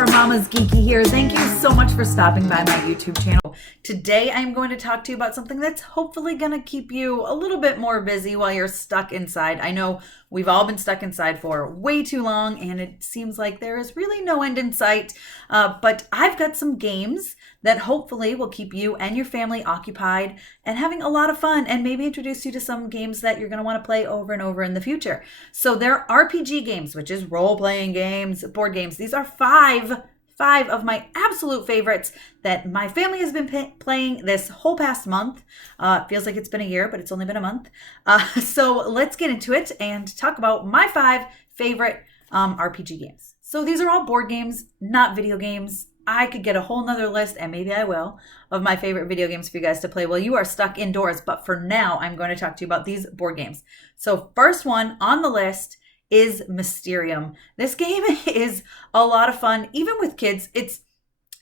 for Mama's Geeky here. Thank you so much for stopping by my YouTube channel. Today I'm going to talk to you about something that's hopefully going to keep you a little bit more busy while you're stuck inside. I know we've all been stuck inside for way too long and it seems like there is really no end in sight. But I've got some games that hopefully will keep you and your family occupied and having a lot of fun, and maybe introduce you to some games that you're going to want to play over and over in the future. So they're RPG games, which is role-playing games, board games. These are five of my absolute favorites that my family has been playing this whole past month. Feels like it's been a year, but it's only been a month. So let's get into it and talk about my 5 favorite RPG games. So these are all board games, not video games. I could get a whole nother list, and maybe I will, of my favorite video games for you guys to play while you are stuck indoors. But for now, I'm going to talk to you about these board games. So first one on the list is Mysterium. This game is a lot of fun, even with kids.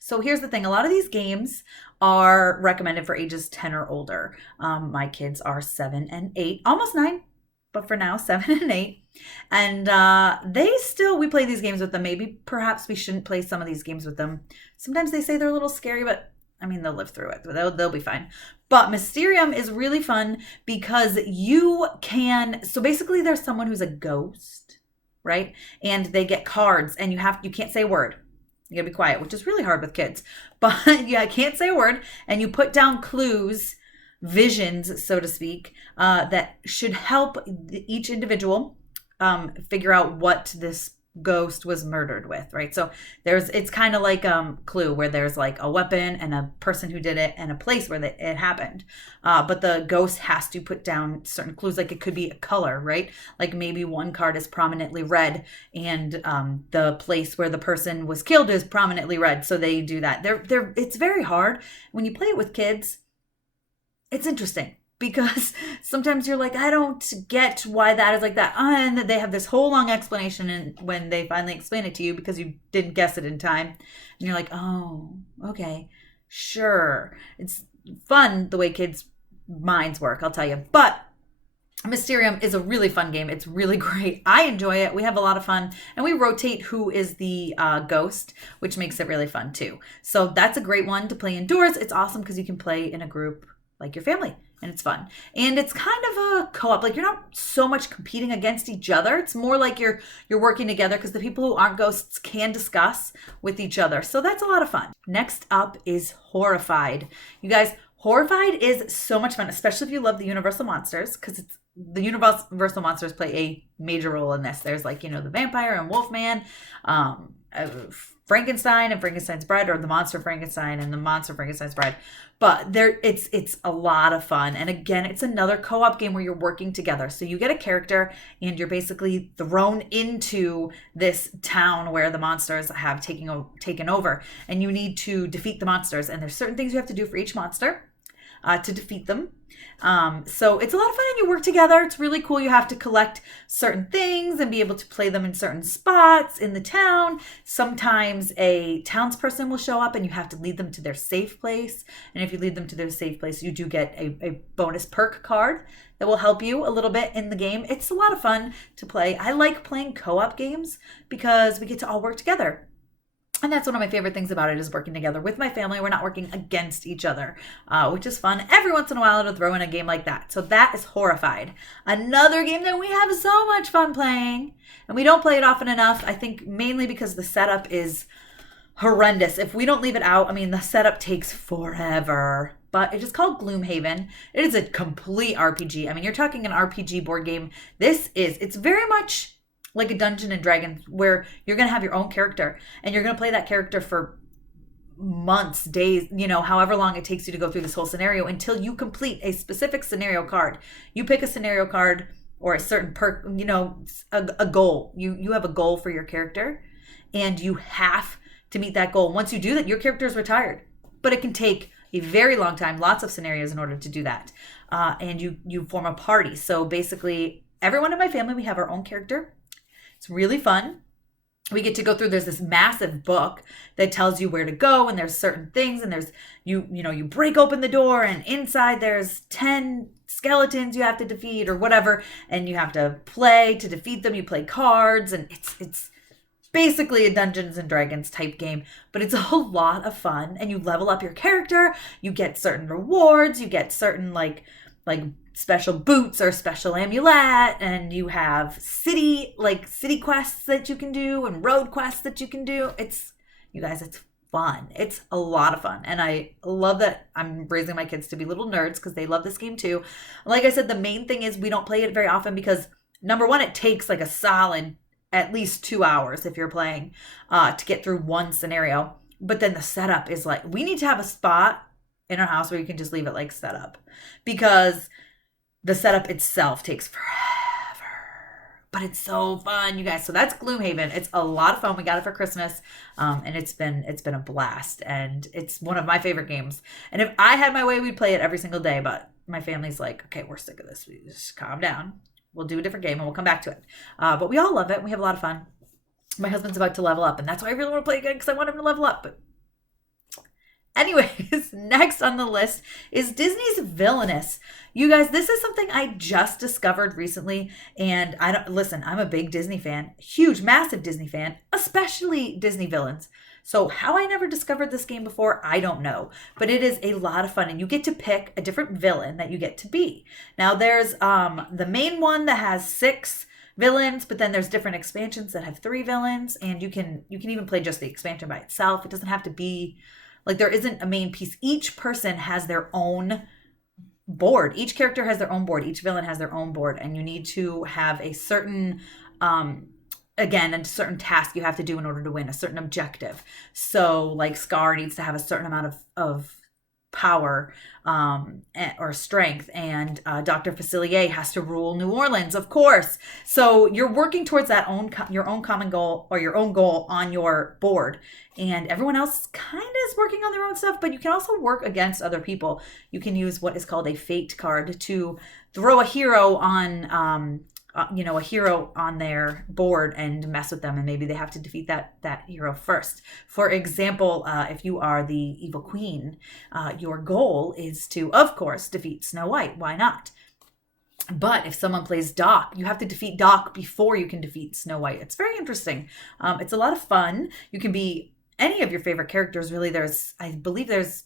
So here's the thing. A lot of these games are recommended for ages 10 or older. My kids are 7 and 8, almost 9, but for now, 7 and 8. And we play these games with them. Maybe perhaps we shouldn't play some of these games with them. Sometimes they say they're a little scary, but I mean, they'll live through it. They'll be fine. But Mysterium is really fun because so basically there's someone who's a ghost, right? And they get cards and you can't say a word. You gotta be quiet, which is really hard with kids. But yeah, I can't say a word. And you put down clues, visions, so to speak, that should help each individual figure out what this ghost was murdered with, right? So it's kind of like Clue, where there's like a weapon and a person who did it and a place where it happened. But the ghost has to put down certain clues, like it could be a color, right? Like maybe one card is prominently red and the place where the person was killed is prominently red. So they do that. It's very hard. When you play it with kids, it's interesting, because sometimes you're like, I don't get why that is like that. And they have this whole long explanation, and when they finally explain it to you because you didn't guess it in time, and you're like, oh, okay, sure. It's fun the way kids' minds work, I'll tell you. But Mysterium is a really fun game. It's really great. I enjoy it. We have a lot of fun, and we rotate who is the ghost, which makes it really fun too. So that's a great one to play indoors. It's awesome because you can play in a group like your family, and it's fun. And it's kind of a co-op. Like, you're not so much competing against each other. It's more like you're working together, because the people who aren't ghosts can discuss with each other. So that's a lot of fun. Next up is Horrified. You guys, Horrified is so much fun, especially if you love the Universal monsters, because the Universal monsters play a major role in this. There's like, the vampire and Wolfman, Frankenstein and Frankenstein's Bride, or the monster Frankenstein and the monster Frankenstein's Bride. But it's a lot of fun. And again, it's another co-op game where you're working together. So you get a character and you're basically thrown into this town where the monsters have taken over. And you need to defeat the monsters. And there's certain things you have to do for each monster to defeat them. So it's a lot of fun, and you work together. It's really cool. You have to collect certain things and be able to play them in certain spots in the town. Sometimes a townsperson will show up and you have to lead them to their safe place. And if you lead them to their safe place, you do get a bonus perk card that will help you a little bit in the game. It's a lot of fun to play. I like playing co-op games because we get to all work together. And that's one of my favorite things about it, is working together with my family. We're not working against each other, which is fun. Every once in a while to throw in a game like that. So that is Horrified. Another game that we have so much fun playing, and we don't play it often enough, I think mainly because the setup is horrendous. If we don't leave it out, the setup takes forever. But it is called Gloomhaven. It is a complete RPG. You're talking an RPG board game. It's very much like a Dungeons and Dragons, where you're going to have your own character and you're going to play that character for months, days, however long it takes you to go through this whole scenario until you complete a specific scenario card. You pick a scenario card or a certain perk, a goal. You have a goal for your character and you have to meet that goal. Once you do that, your character is retired, but it can take a very long time, lots of scenarios in order to do that. And you form a party. So basically everyone in my family, we have our own character. It's really fun. We get to go through, there's this massive book that tells you where to go, and there's certain things, and there's, you break open the door, and inside there's 10 skeletons you have to defeat or whatever, and you have to play to defeat them. You play cards, and it's basically a Dungeons and Dragons type game, but it's a lot of fun, and you level up your character, you get certain rewards, you get certain like special boots or special amulet, and you have city quests that you can do and road quests that you can do. It's, you guys, it's fun. It's a lot of fun. And I love that I'm raising my kids to be little nerds because they love this game too. Like I said, the main thing is we don't play it very often because, number one, it takes like a solid at least 2 hours if you're playing to get through one scenario. But then the setup is like, we need to have a spot in our house where you can just leave it like set up, because the setup itself takes forever. But it's so fun, you guys. So that's Gloomhaven. It's a lot of fun. We got it for Christmas, and it's been a blast. And it's one of my favorite games. And if I had my way, we'd play it every single day. But my family's like, okay, we're sick of this. We just calm down. We'll do a different game, and we'll come back to it. But we all love it. And we have a lot of fun. My husband's about to level up, and that's why I really want to play again, because I want him to level up. But anyways, next on the list is Disney's Villainous. You guys, this is something I just discovered recently, and I'm a big Disney fan, huge, massive Disney fan, especially Disney villains. So how I never discovered this game before, I don't know, but it is a lot of fun, and you get to pick a different villain that you get to be. Now there's the main one that has 6 villains, but then there's different expansions that have 3 villains, and you can even play just the expansion by itself. It doesn't have to be like, there isn't a main piece. Each person has their own board. Each character has their own board. Each villain has their own board. And you need to have a certain, a certain task you have to do in order to win, a certain objective. So like Scar needs to have a certain amount of power or strength, and Dr. Facilier has to rule New Orleans, of course. So you're working towards your own common goal, or your own goal on your board, and everyone else kind of is working on their own stuff, but you can also work against other people. You can use what is called a fate card to throw a hero on a hero on their board and mess with them, and maybe they have to defeat that hero first. For example, if you are the evil queen, your goal is to, of course, defeat Snow White. Why not? But if someone plays Doc, you have to defeat Doc before you can defeat Snow White. It's very interesting. It's a lot of fun. You can be any of your favorite characters, really. I believe there's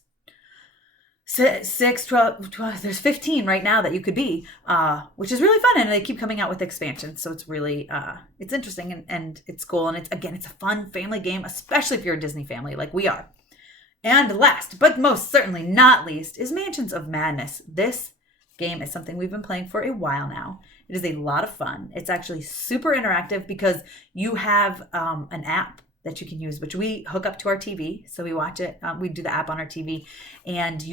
6, 12, there's 15 right now that you could be, which is really fun, and they keep coming out with expansions, so it's really it's interesting, and it's cool, and it's a fun family game, especially if you're a Disney family like we are. And last but most certainly not least is Mansions of Madness. This game is something we've been playing for a while now. It is a lot of fun. It's actually super interactive because you have an app that you can use, which we hook up to our TV. So we watch it. We do the app on our TV, and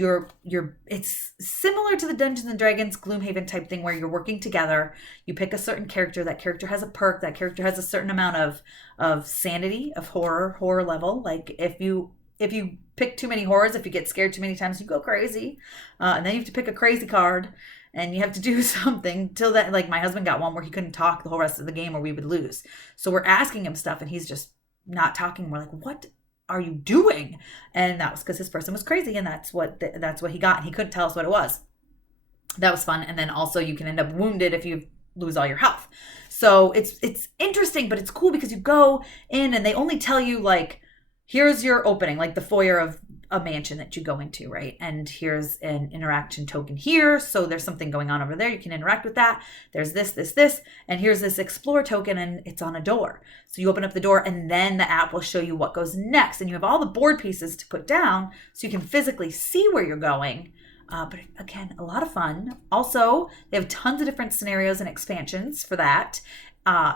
it's similar to the Dungeons and Dragons Gloomhaven type thing, where you're working together. You pick a certain character. That character has a perk. That character has a certain amount of sanity, of horror level. Like if you pick too many horrors, if you get scared too many times, you go crazy, and then you have to pick a crazy card. And you have to do something till that. Like my husband got one where he couldn't talk the whole rest of the game, or we would lose. So we're asking him stuff, and he's just not talking. We're like, what are you doing? And that was because his person was crazy, and that's what he got, and he couldn't tell us what it was. That was fun. And then also you can end up wounded if you lose all your health. So it's interesting, but it's cool because you go in and they only tell you, like, here's your opening, like the foyer of a mansion that you go into, right? And here's an interaction token here. So there's something going on over there. You can interact with that. There's this, and here's this explore token, and it's on a door. So you open up the door, and then the app will show you what goes next. And you have all the board pieces to put down so you can physically see where you're going. But again, a lot of fun. Also, they have tons of different scenarios and expansions for that.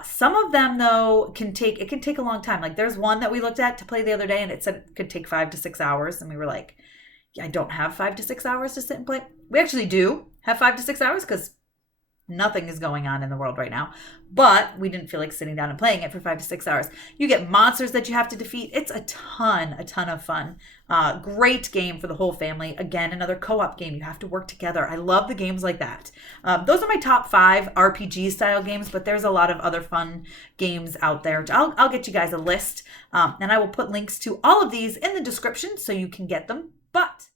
Some of them, though, can take a long time. Like there's one that we looked at to play the other day, and it said it could take 5 to 6 hours. And we were like, yeah, I don't have 5 to 6 hours to sit and play. We actually do have 5 to 6 hours because nothing is going on in the world right now. But we didn't feel like sitting down and playing it for 5 to 6 hours. You get monsters that you have to defeat. It's a ton of fun. Great game for the whole family. Again, another co-op game. You have to work together. I love the games like that. Those are my top 5 RPG style games, but there's a lot of other fun games out there. I'll get you guys a list, and I will put links to all of these in the description so you can get them. But